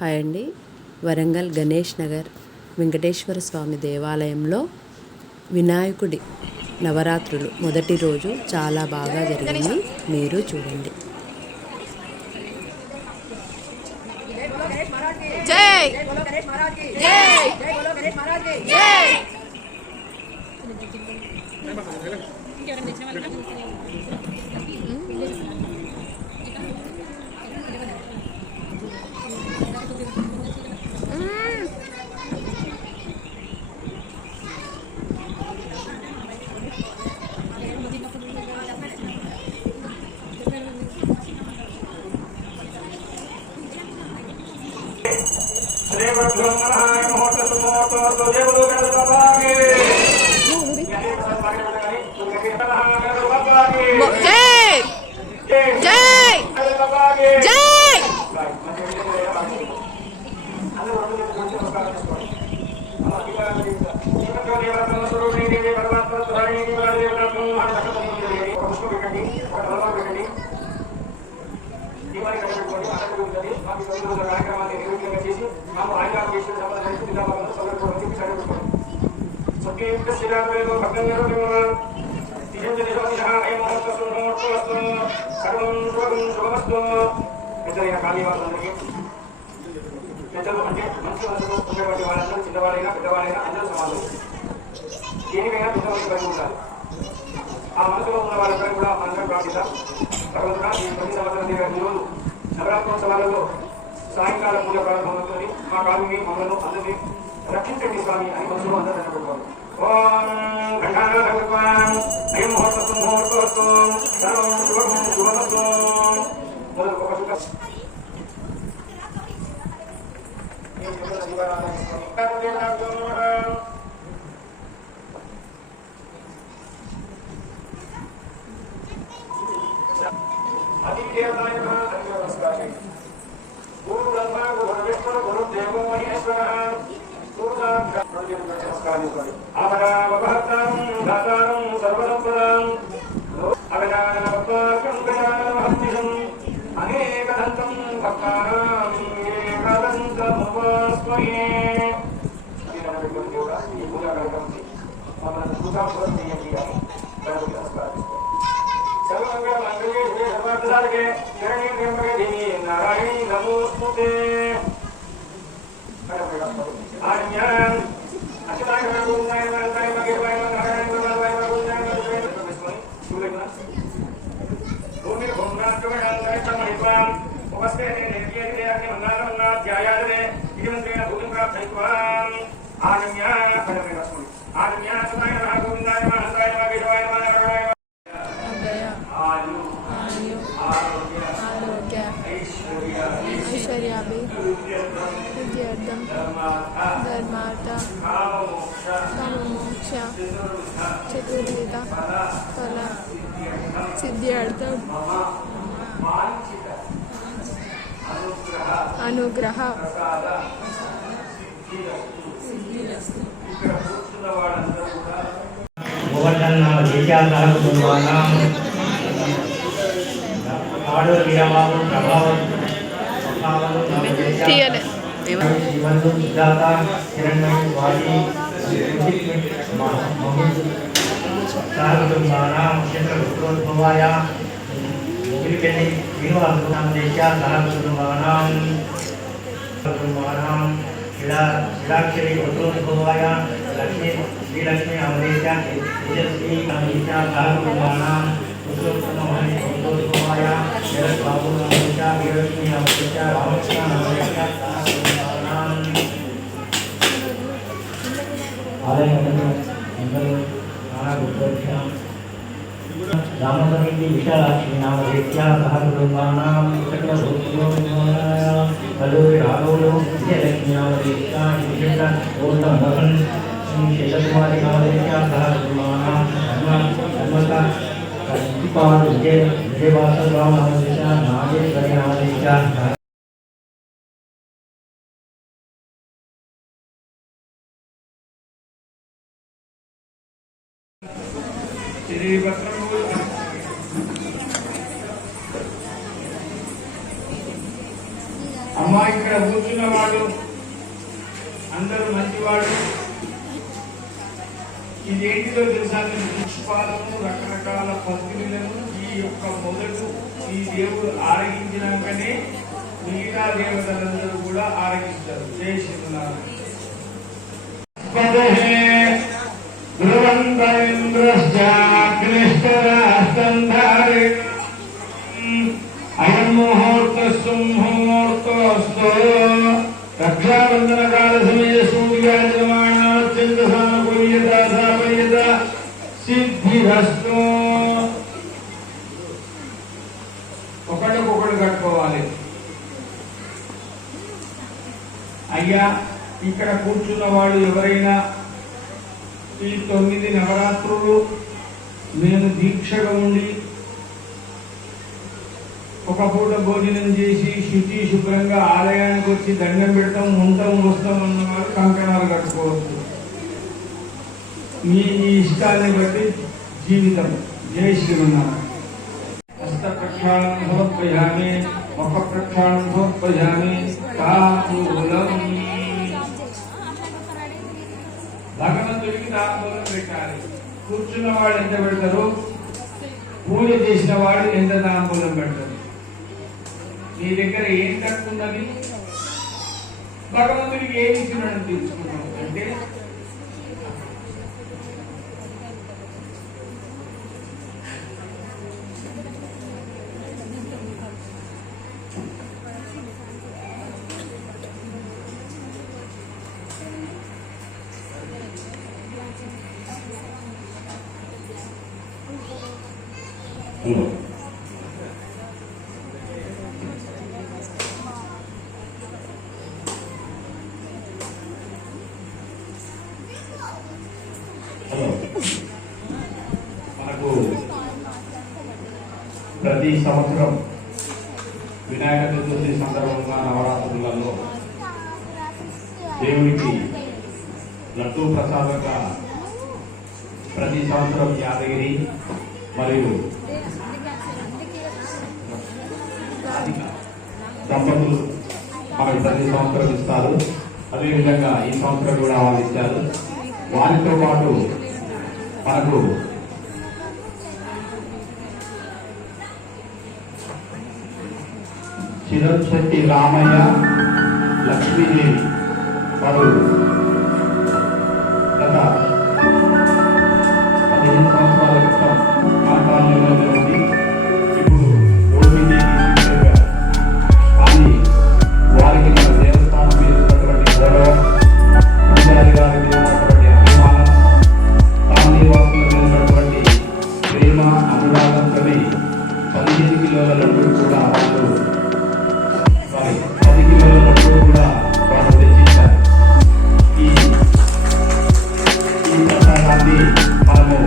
Hi అండి. వరంగల్ గణేష్ నగర్ వెంకటేశ్వర స్వామి దేవాలయంలో వినాయకుడి నవరాత్రులు మొదటి రోజు చాలా బాగా జరిగింది. మీరు చూడండి. జై జై జై ఆ మనసులో ఉన్న వాళ్ళందరూ కూడా మనందరం ప్రార్థిద్దాం. భగవంతుడా, ఈ 9 సంవత్సరం ఈరోజు నవరాత్రోత్సవాలలో సాయంకాల పూజ ప్రారంభమవుతుంది. మా కాలుని మమ్మల్ని అందరినీ రక్షించండి స్వామి అని మనసులో అందరూ పెట్టుకోవాలి. ఓం ఘంటానాథ భగవాన్ అయం ముహూర్తస్తు ముహూర్తస్తు సర్వం శుభం శుభమస్తు. మొదలు ఒక శుభ नारायणी नमोस्तुते धर्मार्थ काममोक्ष चतुर्विध फल सिद्ध्यर्थम अनुग्रह श्रीलक्ष्मी अमरीश तेजस्वी अमरीशा सहकुटुंबानां उत्तरोत्तमोहनिया जगत बाबू अमरीशा वीरलक्ष्मी अमरीशा रामकृष्ण अमरीशा सहकुटुंबानां रामसमिति विशालाक्ष्मी नामधेत्या सहकुटुंबानां सकलभूतयोनिमोहनाय कल्लूरि राघवलु विजयलक्ष्मी नामधेत्या ओल्लभवन् शेषकुमारी नामधेत्या सहकुटुंबानां धर्मता कल्पिपाल विजयवासवराव नामधेत्या नागेश्वरी नामधेत्या అమ్మాయి ఇక్కడ కూర్చున్న వాళ్ళు అందరూ మంచివాళ్ళు. ఇదేంటిదో తెలుసా? పుష్పాలను రకరకాల పత్రికలను ఈ యొక్క మొదలు ఈ దేవుడు ఆరగించినాకనే మిగతా దేవతలందరూ కూడా ఆరగిస్తారు. జై శ్రీనారాయణ. అయం ముహూర్తస్సు ముహూర్తోస్తు రక్షాబంధన కాల సమయ సూర్యాజమానాత్యంత సానుకూల్యత సాపయ్యత సిద్ధిరస్తు. ఒకళ్ళకొకళ్ళు కట్టుకోవాలి. అయ్యా, ఇక్కడ కూర్చున్న వాళ్ళు ఎవరైనా ఈ 9 నవరాత్రులు నేను దీక్షగా ఉండి ఒక పూట భోజనం చేసి శుచి శుభ్రంగా ఆలయానికి వచ్చి దండం పెడతాం, ఉంటాం, వస్తాం అన్నవారు కంకణాలు కట్టుకోవచ్చు. మీ ఇష్టాన్ని బట్టి జీవితం. జై శ్రీమన్నారాయణ. హస్త ప్రక్షాళనం సమర్పయామి, ముఖ ప్రక్షాళనం సమర్పయామి. తాంబూలం భగవంతుడికి తాంబూలం పెట్టాలి. కూర్చున్న వాడు ఎంత పెడతారు, పూజ చేసిన వాడు ఎంత తాంబూలం పెడతారు. మీ దగ్గర ఏం తక్కున్నది? భగవంతుడికి ఏమి ఇచ్చినట్టు తెలుసుకున్నాం అంటే మనకు ప్రతి సంవత్సరం వినాయక చతుర్థి సందర్భంగా నవరాత్రులలో దేవునికి లడ్డూ ప్రసాదంగా ప్రతి సంవత్సరం యాదగిరి మరియు దంపతులు మనకు ప్రతి సంవత్సరం ఇస్తారు. అదేవిధంగా ఈ సంవత్సరం కూడా వాళ్ళు ఇచ్చారు. వారితో పాటు మనకు చిరంశెట్టి రామయ్య, లక్ష్మీదేవి వారు గత 15 సంవత్సరాల క్రితం కాలనీలో ఉంది. ఇప్పుడు రోడ్డు కానీ వారికి మన దేవస్థానం మీద ఉన్నటువంటి గౌరవం, పూజారి గారి మీద ఉన్నటువంటి అభిమానం, కాలనీ వాసుల మీద ఉన్నటువంటి ప్రేమ, అనురాగంతో 15 కిలోల లడ్డు కూడా వాళ్ళు 10 కిలోల లడ్డు కూడా వాళ్ళు తెచ్చించారు. ఈ ప్రసాదాన్ని మనము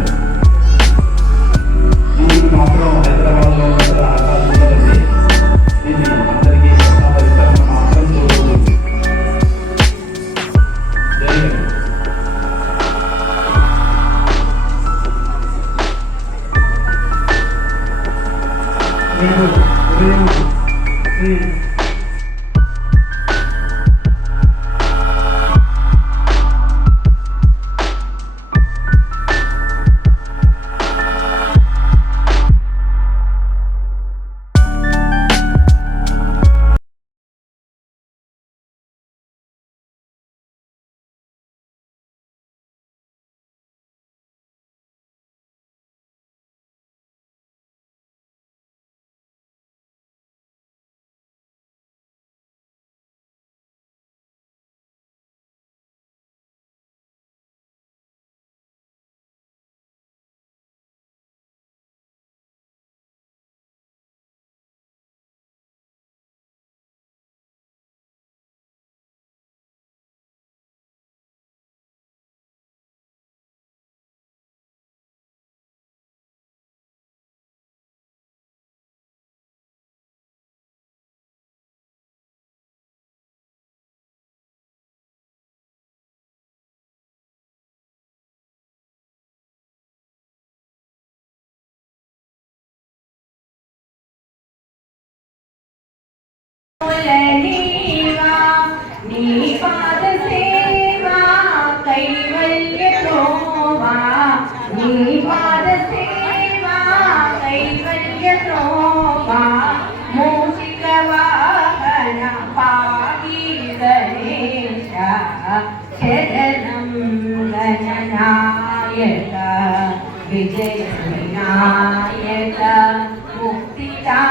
దీనికి మాత్రం హైదరాబాద్ లో ఉండదండి. దీన్ని అందరికీ ప్రసాద వితరణ మాత్రం జరుగుతుంది. పీఠ